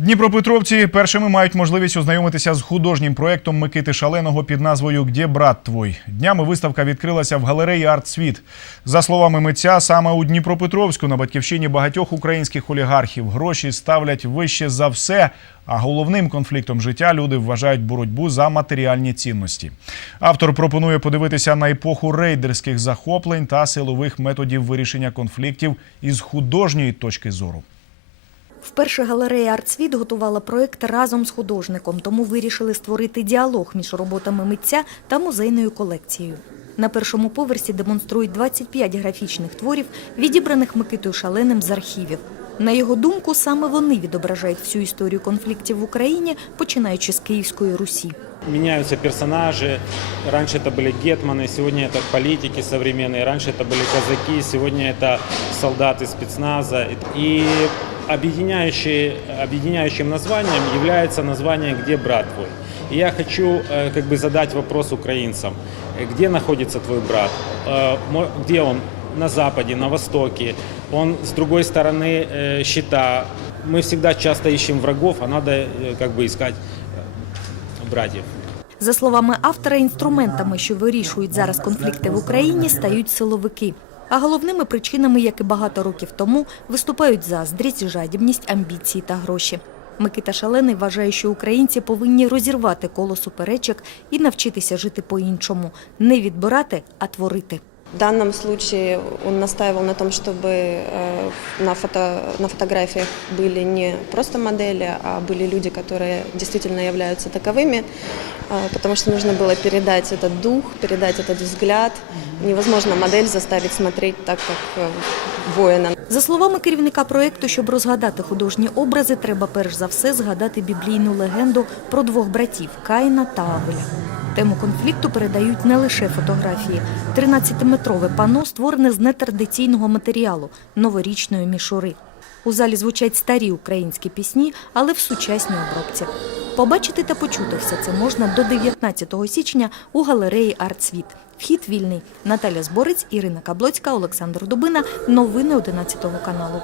Дніпропетровці першими мають можливість ознайомитися з художнім проєктом Микити Шаленого під назвою «Где брат твой?». Днями виставка відкрилася в галереї «Артсвіт». За словами митця, саме у Дніпропетровську на батьківщині багатьох українських олігархів гроші ставлять вище за все, а головним конфліктом життя люди вважають боротьбу за матеріальні цінності. Автор пропонує подивитися на епоху рейдерських захоплень та силових методів вирішення конфліктів із художньої точки зору. Вперше галерея «Артсвіт» готувала проект разом з художником, тому вирішили створити діалог між роботами митця та музейною колекцією. На першому поверсі демонструють 25 графічних творів, відібраних Микитою Шаленим з архівів. На його думку, саме вони відображають всю історію конфліктів в Україні, починаючи з Київської Русі. Меняются персонажи. Раньше это были гетманы, сегодня это политики современные. Раньше это были казаки, сегодня это солдаты спецназа. И объединяющие, объединяющим названием является название «Где брат твой?». И я хочу э, как бы задать вопрос украинцам. Э, Где находится твой брат? Э, мо- Где он? На Западе, на Востоке. Он с другой стороны э, щита. Мы всегда часто ищем врагов, а надо э, как бы искать э, братьев. За словами автора, інструментами, що вирішують зараз конфлікти в Україні, стають силовики. А головними причинами, як і багато років тому, виступають заздрість, жадібність, амбіції та гроші. Микита Шалений вважає, що українці повинні розірвати коло суперечок і навчитися жити по-іншому, не відбирати, а творити. В данном случае он настаивал на том, чтобы э, на, фото, на фотографиях были не просто модели, а были люди, которые действительно являются таковыми, э, потому что нужно было передать этот дух, передать этот взгляд. Невозможно модель заставить смотреть так, как э, воина. За словами керівника проєкту, щоб розгадати художні образи, треба перш за все згадати біблійну легенду про двох братів Каїна та Авеля. Тему конфлікту передають не лише фотографії. 13-метрове пано створене з нетрадиційного матеріалу новорічної мішури. У залі звучать старі українські пісні, але в сучасній обробці. Побачити та почути все це можна до 19 січня у галереї «Артсвіт». Вхід вільний. Наталя Зборець, Ірина Каблоцька, Олександр Дубина. Новини 11 каналу.